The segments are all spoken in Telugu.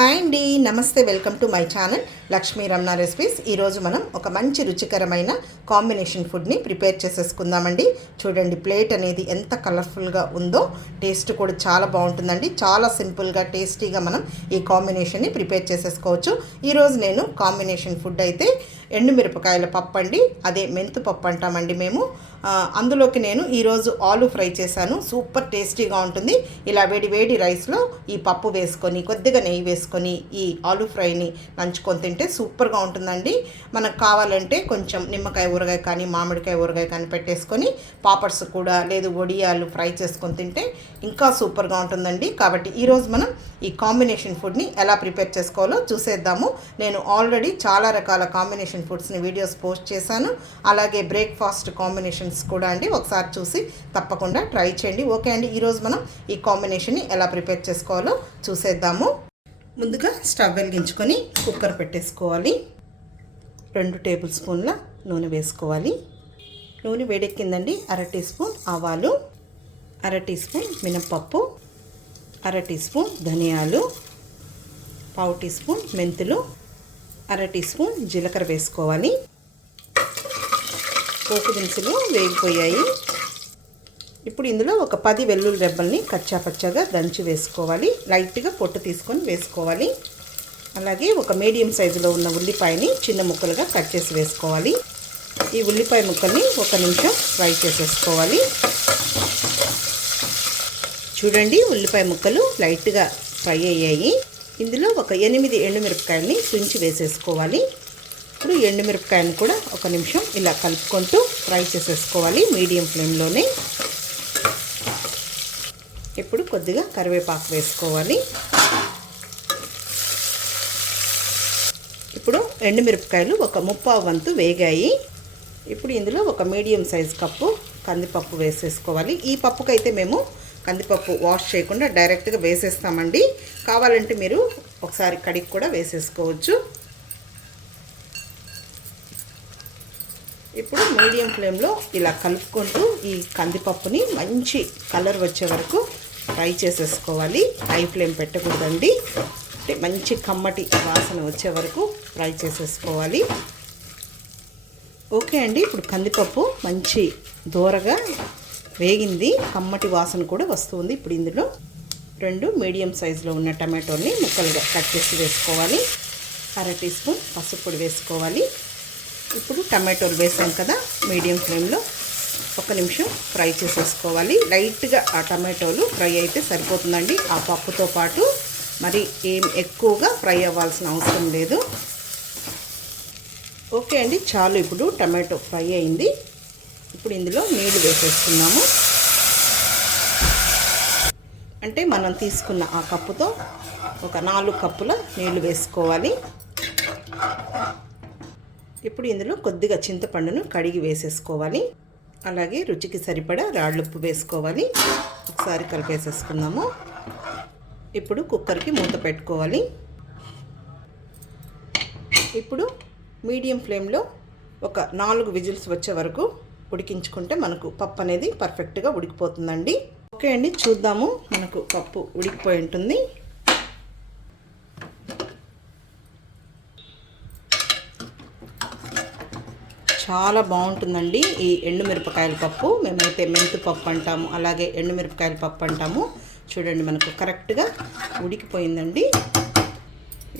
హాయ్ అండి, నమస్తే. Welcome to my channel Lakshmi Ramana recipes. ఈరోజు మనం ఒక మంచి రుచికరమైన కాంబినేషన్ ఫుడ్ని ప్రిపేర్ చేసేసుకుందామండి. చూడండి, ప్లేట్ అనేది ఎంత కలర్ఫుల్గా ఉందో, టేస్ట్ కూడా చాలా బాగుంటుందండి. చాలా సింపుల్గా టేస్టీగా మనం ఈ కాంబినేషన్ని ప్రిపేర్ చేసేసుకోవచ్చు. ఈరోజు నేను కాంబినేషన్ ఫుడ్ అయితే ఎండుమిరపకాయల పప్పు అండి, అదే మెంతు పప్పు అంటామండి మేము. అందులోకి నేను ఈరోజు ఆలూ ఫ్రై చేశాను. సూపర్ టేస్టీగా ఉంటుంది. ఇలా వేడి వేడి రైస్లో ఈ పప్పు వేసుకొని కొద్దిగా నెయ్యి వేసుకొని ఈ ఆలూ ఫ్రైని నంచుకొని తింటే సూపర్గా ఉంటుందండి. మనకు కావాలంటే కొంచెం నిమ్మకాయ ఊరగాయ కానీ మామిడికాయ ఊరగాయ కానీ పెట్టేసుకొని పాపడ్స్ కూడా లేదు వడియాలు ఫ్రై చేసుకొని తింటే ఇంకా సూపర్గా ఉంటుందండి. కాబట్టి ఈరోజు మనం ఈ కాంబినేషన్ ఫుడ్ని ఎలా ప్రిపేర్ చేసుకోవాలో చూసేద్దాము. నేను ఆల్రెడీ చాలా రకాల కాంబినేషన్ ఫుడ్స్ని వీడియోస్ పోస్ట్ చేశాను. అలాగే బ్రేక్ఫాస్ట్ కాంబినేషన్స్ కూడా అండి, ఒకసారి చూసి తప్పకుండా ట్రై చేయండి. ఓకే అండి, ఈరోజు మనం ఈ కాంబినేషన్ని ఎలా ప్రిపేర్ చేసుకోవాలో చూసేద్దాము. ముందుగా స్టవ్ వెలిగించుకొని కుక్కర్ పెట్టేసుకోవాలి. 2 టేబుల్ స్పూన్ల నూనె వేసుకోవాలి. నూనె వేడెక్కిందండి. 1/2 టీ స్పూన్ ఆవాలు, 1/2 టీ స్పూన్ మినప్పప్పు, 1/2 టీ స్పూన్ ధనియాలు, 1/2 టీ స్పూన్ మెంతులు, 1/2 టీ స్పూన్ జీలకర్ర వేసుకోవాలి. పోపు దినుసులు వేగిపోయాయి. ఇప్పుడు ఇందులో ఒక 10 వెల్లుల్లి రెబ్బల్ని కచ్చాపచ్చాగా దంచి వేసుకోవాలి. లైట్గా పొట్టు తీసుకొని వేసుకోవాలి. అలాగే ఒక మీడియం సైజులో ఉన్న ఉల్లిపాయని చిన్న ముక్కలుగా కట్ చేసి వేసుకోవాలి. ఈ ఉల్లిపాయ ముక్కల్ని 1 నిమిషం ఫ్రై చేసేసుకోవాలి. చూడండి, ఉల్లిపాయ ముక్కలు లైట్గా ఫ్రై అయ్యాయి. ఇందులో ఒక 8 ఎండుమిరపకాయలని తుంచి వేసేసుకోవాలి. ఇప్పుడు ఎండుమిరపకాయని కూడా 1 నిమిషం ఇలా కలుపుకుంటూ ఫ్రై చేసేసుకోవాలి మీడియం ఫ్లేమ్లోనే. ఇప్పుడు కొద్దిగా కరివేపాకు వేసుకోవాలి. ఇప్పుడు ఎండుమిరపకాయలు ఒక 1/4 వంతు వేగాయి. ఇప్పుడు ఇందులో ఒక మీడియం సైజ్ కప్పు కందిపప్పు వేసేసుకోవాలి. ఈ పప్పుకైతే మేము కందిపప్పు వాష్ చేయకుండా డైరెక్ట్గా వేసేస్తామండి. కావాలంటే మీరు ఒకసారి కడిగి కూడా వేసేసుకోవచ్చు. ఇప్పుడు మీడియం ఫ్లేమ్లో ఇలా కలుపుకుంటూ ఈ కందిపప్పుని మంచి కలర్ వచ్చే వరకు ఫ్రై చేసేసుకోవాలి. హై ఫ్లేమ్ పెట్టకూడదండి. అంటే మంచి కమ్మటి వాసన వచ్చే వరకు ఫ్రై చేసేసుకోవాలి. ఓకే అండి, ఇప్పుడు కందిపప్పు మంచి దూరగా వేగింది. కమ్మటి వాసన కూడా వస్తుంది. ఇప్పుడు ఇందులో 2 మీడియం సైజులో ఉన్న టమాటోని ముక్కలుగా కట్ చేసి వేసుకోవాలి. 1/2 టీ స్పూన్ పసుపు పొడి వేసుకోవాలి. ఇప్పుడు టమాటోలు వేసాం కదా, మీడియం ఫ్లేమ్లో 1 నిమిషం ఫ్రై చేసేసుకోవాలి. లైట్గా ఆ టమాటోలు ఫ్రై అయితే సరిపోతుందండి. ఆ పప్పుతో పాటు మరి ఏం ఎక్కువగా ఫ్రై అవ్వాల్సిన అవసరం లేదు. ఓకే అండి, చాలు. ఇప్పుడు టమాటో ఫ్రై అయింది. ఇప్పుడు ఇందులో నీళ్లు వేసేస్తున్నాము. అంటే మనం తీసుకున్న ఆ కప్పుతో ఒక 4 కప్పుల నీళ్లు వేసుకోవాలి. ఇప్పుడు ఇందులో కొద్దిగా చింతపండును కడిగి వేసేసుకోవాలి. అలాగే రుచికి సరిపడా రాళ్ళుప్పు వేసుకోవాలి. ఒకసారి కలిపేసేసుకుందాము. ఇప్పుడు కుక్కర్కి మూత పెట్టుకోవాలి. ఇప్పుడు మీడియం ఫ్లేమ్లో ఒక 4 విజిల్స్ వచ్చే వరకు ఉడికించుకుంటే మనకు పప్పు అనేది పర్ఫెక్ట్గా ఉడికిపోతుందండి. ఓకే అండి, చూద్దాము. మనకు పప్పు ఉడికిపోయి ఉంటుంది. చాలా బాగుంటుందండి ఈ ఎండుమిరపకాయల పప్పు. మేమైతే మెంతు పప్పు అంటాము, అలాగే ఎండుమిరపకాయల పప్పు అంటాము. చూడండి, మనకు కరెక్ట్గా ఉడికిపోయిందండి.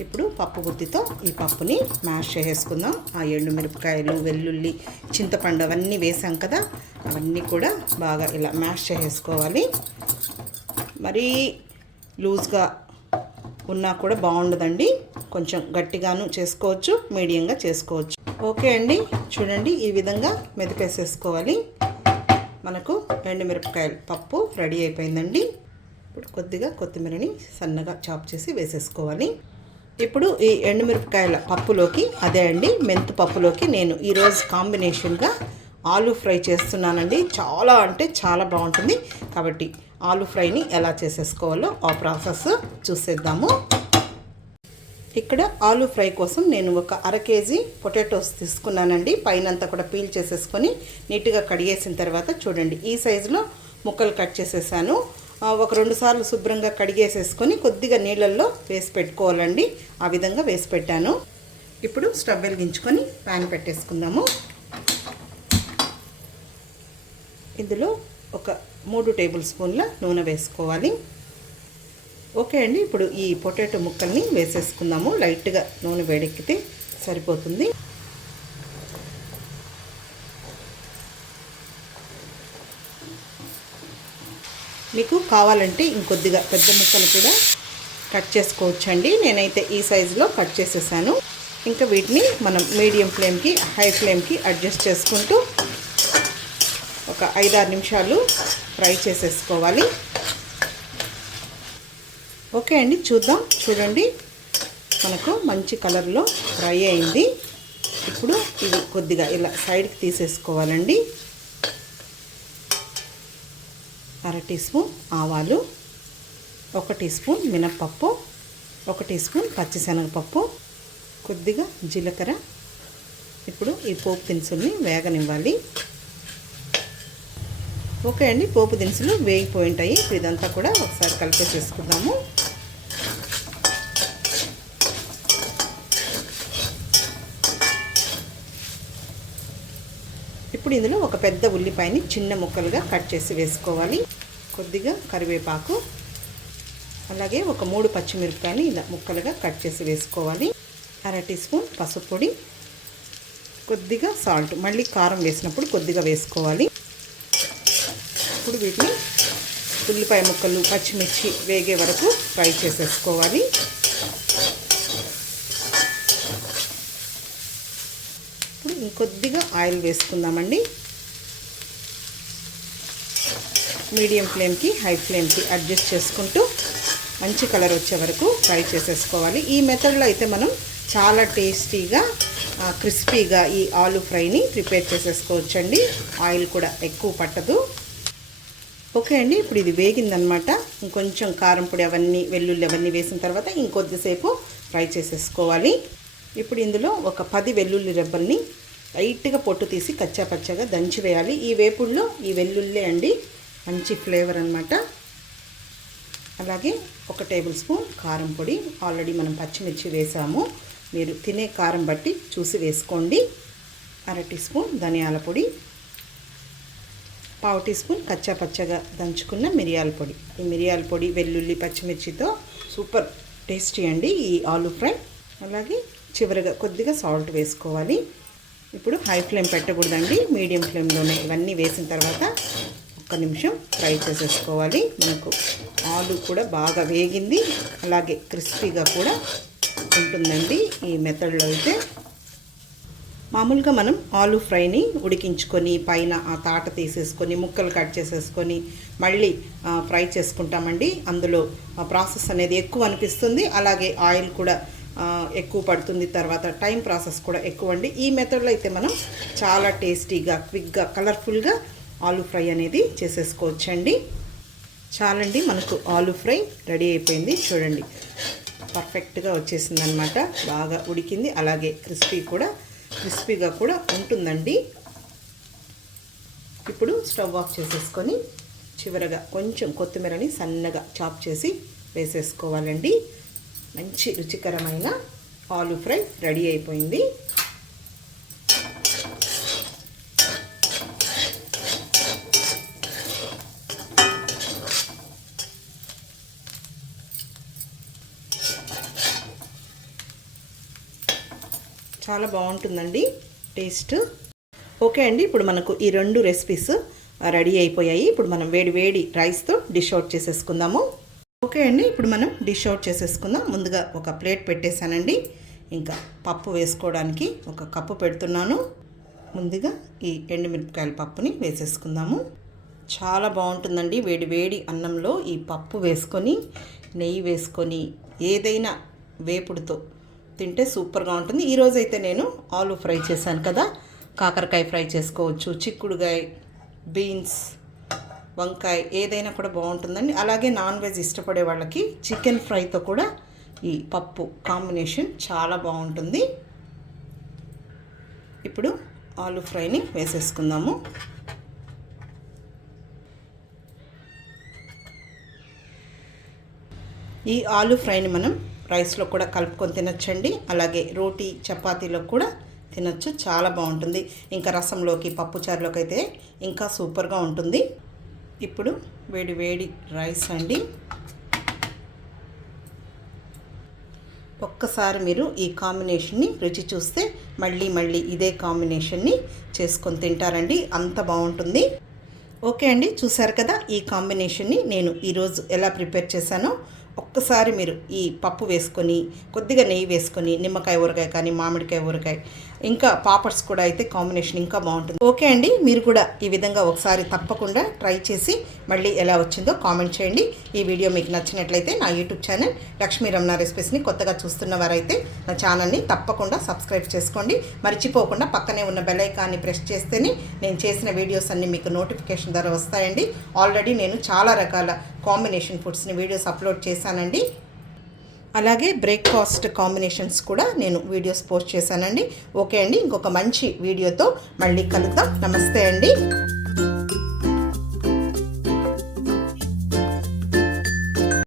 ఇప్పుడు పప్పు గుత్తితో ఈ పప్పుని మ్యాష్ చేసేసుకుందాం. ఆ ఎండుమిరపకాయలు, వెల్లుల్లి, చింతపండు అవన్నీ వేసాం కదా, అవన్నీ కూడా బాగా ఇలా మ్యాష్ చేసేసుకోవాలి. మరీ లూజ్గా ఉన్నా కూడా బాగుండదండి. కొంచెం గట్టిగాను చేసుకోవచ్చు, మీడియంగా చేసుకోవచ్చు. ఓకే అండి, చూడండి, ఈ విధంగా మెదిపేసేసుకోవాలి. మనకు ఎండుమిరపకాయల పప్పు రెడీ అయిపోయిందండి. ఇప్పుడు కొద్దిగా కొత్తిమీరని సన్నగా చాప్ చేసి వేసేసుకోవాలి. ఇప్పుడు ఈ ఎండుమిరపకాయల పప్పులోకి, అదే అండి మెంతు పప్పులోకి నేను ఈరోజు కాంబినేషన్గా ఆలూ ఫ్రై చేస్తున్నానండి. చాలా అంటే చాలా బాగుంటుంది. కాబట్టి ఆలూ ఫ్రైని ఎలా చేసేసుకోవాలో ఆ ప్రాసెస్ చూసేద్దాము. ఇక్కడ ఆలూ ఫ్రై కోసం నేను ఒక 1/2 కేజీ పొటాటోస్ తీసుకున్నానండి. పైనంతా కూడా పీల్ చేసేసుకొని నీట్గా కడిగేసిన తర్వాత చూడండి, ఈ సైజులో ముక్కలు కట్ చేసేసాను. ఒక 2 సార్లు శుభ్రంగా కడిగేసేసుకొని కొద్దిగా నీళ్ళల్లో వేసి పెట్టుకోవాలండి. ఆ విధంగా వేసి పెట్టాను. ఇప్పుడు స్టవ్ వెలిగించుకొని ప్యాన్ పెట్టేసుకుందాము. ఇందులో ఒక 3 టేబుల్ స్పూన్ల నూనె వేసుకోవాలి. ఓకే అండి, ఇప్పుడు ఈ పొటాటో ముక్కల్ని వేసేసుకుందాము. లైట్గా నూనె వేడెక్కితే సరిపోతుంది. మీకు కావాలంటే ఇంకొద్దిగా పెద్ద ముక్కలు కూడా కట్ చేసుకోవచ్చండి. నేనైతే ఈ సైజులో కట్ చేసేసాను. ఇంకా వీటిని మనం మీడియం ఫ్లేమ్కి హై ఫ్లేమ్కి అడ్జస్ట్ చేసుకుంటూ ఒక 5-6 నిమిషాలు ఫ్రై చేసేసుకోవాలి. ఓకే అండి, చూడండి మనకు మంచి కలర్లో ఫ్రై అయింది. ఇప్పుడు ఇది కొద్దిగా ఇలా సైడ్కి తీసేసుకోవాలండి. 1/2 టీ స్పూన్ ఆవాలు, 1 టీ స్పూన్ మినప్పప్పు, 1 టీ స్పూన్ పచ్చిశనగపప్పు, కొద్దిగా జీలకర్ర. ఇప్పుడు ఈ పోపు దినుసుల్ని వేగనివ్వాలి. ఓకే అండి, పోపు దినుసులు వేగిపోయి ఉంటాయి. ఇదంతా కూడా ఒకసారి కలిపేసేసుకుందాము. ఇప్పుడు ఇందులో ఒక పెద్ద ఉల్లిపాయని చిన్న ముక్కలుగా కట్ చేసి వేసుకోవాలి. కొద్దిగా కరివేపాకు, అలాగే ఒక 3 పచ్చిమిరపకాయని ఇలా ముక్కలుగా కట్ చేసి వేసుకోవాలి. 1/2 టీ స్పూన్ పసుపు పొడి, కొద్దిగా సాల్ట్, మళ్ళీ కారం వేసినప్పుడు కొద్దిగా వేసుకోవాలి. ఇప్పుడు వీటిని ఉల్లిపాయ ముక్కలు పచ్చిమిర్చి వేగే వరకు ఫ్రై చేసేసుకోవాలి. ఇప్పుడు ఇంకొద్దిగా ఆయిల్ వేసుకుందామండి. మీడియం ఫ్లేమ్కి హై ఫ్లేమ్కి అడ్జస్ట్ చేసుకుంటూ మంచి కలర్ వచ్చే వరకు ఫ్రై చేసేసుకోవాలి. ఈ మెథడ్లో అయితే మనం చాలా టేస్టీగా క్రిస్పీగా ఈ ఆలూ ఫ్రైని ప్రిపేర్ చేసేసుకోవచ్చండి. ఆయిల్ కూడా ఎక్కువ పట్టదు. ఓకే అండి, ఇప్పుడు ఇది వేగిందనమాట. ఇంకొంచెం కారం పొడి అవన్నీ వెల్లుల్లి అవన్నీ వేసిన తర్వాత ఇంకొద్దిసేపు ఫ్రై చేసేసుకోవాలి. ఇప్పుడు ఇందులో ఒక 10 వెల్లుల్లి రెబ్బల్ని లైట్గా పొట్టు తీసి కచ్చా పచ్చగా దంచి వేయాలి. ఈ వేపుడులో ఈ వెల్లుల్లి అండి మంచి ఫ్లేవర్ అనమాట. అలాగే 1 టేబుల్ స్పూన్ కారం పొడి, ఆల్రెడీ మనం పచ్చిమిర్చి వేసాము, మీరు తినే కారం బట్టి చూసి వేసుకోండి. 1/2 టీ స్పూన్ ధనియాల పొడి, 1/2 టీ స్పూన్ కచ్చా పచ్చగా దంచుకున్న మిరియాల పొడి. ఈ మిరియాల పొడి వెల్లుల్లి పచ్చిమిర్చితో సూపర్ టేస్టీ అండి ఈ ఆలూ ఫ్రై. అలాగే చివరిగా కొద్దిగా సాల్ట్ వేసుకోవాలి. ఇప్పుడు హై ఫ్లేమ్ పెట్టకూడదండి, మీడియం ఫ్లేమ్లోనే ఇవన్నీ వేసిన తర్వాత 1 నిమిషం ఫ్రై చేసేసుకోవాలి. మనకు ఆలూ కూడా బాగా వేగింది, అలాగే క్రిస్పీగా కూడా ఉంటుందండి ఈ మెథడ్లో అయితే. మామూలుగా మనం ఆలూ ఫ్రైని ఉడికించుకొని పైన ఆ తాట తీసేసుకొని ముక్కలు కట్ చేసేసుకొని మళ్ళీ ఫ్రై చేసుకుంటామండి. అందులో ప్రాసెస్ అనేది ఎక్కువ అనిపిస్తుంది, అలాగే ఆయిల్ కూడా ఎక్కువ పడుతుంది, తర్వాత టైం ప్రాసెస్ కూడా ఎక్కువ అండి. ఈ మెథడ్లో అయితే మనం చాలా టేస్టీగా క్విక్గా కలర్ఫుల్గా ఆలూ ఫ్రై అనేది చేసేసుకోవచ్చండి. చాలండి, మనకు ఆలూ ఫ్రై రెడీ అయిపోయింది. చూడండి పర్ఫెక్ట్గా వచ్చేసింది అనమాట. బాగా ఉడికింది, అలాగే క్రిస్పీగా కూడా ఉంటుందండి. ఇప్పుడు స్టవ్ ఆఫ్ చేసేసుకొని చివరగా కొంచెం కొత్తిమీరని సన్నగా చాప్ చేసి వేసేసుకోవాలండి. మంచి రుచికరమైన ఆలూ ఫ్రై రెడీ అయిపోయింది. చాలా బాగుంటుందండి టేస్ట్. ఓకే అండి, ఇప్పుడు మనకు ఈ 2 రెసిపీస్ రెడీ అయిపోయాయి. ఇప్పుడు మనం వేడి రైస్తో డిష్ అవుట్ చేసేసుకుందాము. ఓకే అండి, ఇప్పుడు మనం డిష్ అవుట్ చేసేసుకుందాం. ముందుగా ఒక ప్లేట్ పెట్టేశానండి. ఇంకా పప్పు వేసుకోవడానికి 1 కప్పు పెడుతున్నాను. ముందుగా ఈ ఎండుమిరపకాయల పప్పుని వేసేసుకుందాము. చాలా బాగుంటుందండి వేడి అన్నంలో ఈ పప్పు వేసుకొని నెయ్యి వేసుకొని ఏదైనా వేపుడుతో తింటే సూపర్గా ఉంటుంది. ఈరోజైతే నేను ఆలూ ఫ్రై చేశాను కదా, కాకరకాయ ఫ్రై చేసుకోవచ్చు, చిక్కుడుకాయ, బీన్స్, వంకాయ ఏదైనా కూడా బాగుంటుందండి. అలాగే నాన్ వెజ్ ఇష్టపడే వాళ్ళకి చికెన్ ఫ్రైతో కూడా ఈ పప్పు కాంబినేషన్ చాలా బాగుంటుంది. ఇప్పుడు ఆలూ ఫ్రైని వేసేసుకుందాము. ఈ ఆలూ ఫ్రైని మనం రైస్లో కూడా కలుపుకొని తినచ్చండి. అలాగే రోటీ చపాతీలో కూడా తినచ్చు, చాలా బాగుంటుంది. ఇంకా రసంలోకి పప్పుచారులోకి అయితే ఇంకా సూపర్గా ఉంటుంది. ఇప్పుడు వేడి వేడి రైస్ అండి. ఒక్కసారి మీరు ఈ కాంబినేషన్ని రుచి చూస్తే మళ్ళీ మళ్ళీ ఇదే కాంబినేషన్ని చేసుకొని తింటారండి, అంత బాగుంటుంది. ఓకే అండి, చూసారు కదా ఈ కాంబినేషన్ని నేను ఈరోజు ఎలా ప్రిపేర్ చేశానో. ఒక్కసారి మీరు ఈ పప్పు వేసుకొని కొద్దిగా నెయ్యి వేసుకొని నిమ్మకాయ ఊరగాయ కానీ మామిడికాయ ఊరగాయ ఇంకా పాపడ్స్ కూడా అయితే కాంబినేషన్ ఇంకా బాగుంటుంది. ఓకే అండి, మీరు కూడా ఈ విధంగా ఒకసారి తప్పకుండా ట్రై చేసి మళ్ళీ ఎలా వచ్చిందో కామెంట్ చేయండి. ఈ వీడియో మీకు నచ్చినట్లయితే నా యూట్యూబ్ ఛానల్ లక్ష్మీ రమణ రెసిపీస్ని కొత్తగా చూస్తున్న వారైతే నా ఛానల్ని తప్పకుండా సబ్స్క్రైబ్ చేసుకోండి. మర్చిపోకుండా పక్కనే ఉన్న బెల్ ఐకాన్ని ప్రెస్ చేస్తేనే నేను చేసిన వీడియోస్ అన్నీ మీకు నోటిఫికేషన్ ద్వారా వస్తాయండి. ఆల్రెడీ నేను చాలా రకాల కాంబినేషన్ ఫుడ్స్ని వీడియోస్ అప్లోడ్ చేశానండి. అలాగే బ్రేక్ఫాస్ట్ కాంబినేషన్స్ కూడా నేను వీడియోస్ పోస్ట్ చేశానండి. ఓకే అండి, ఇంకొక మంచి వీడియోతో మళ్ళీ కలుద్దాం. నమస్తే అండి.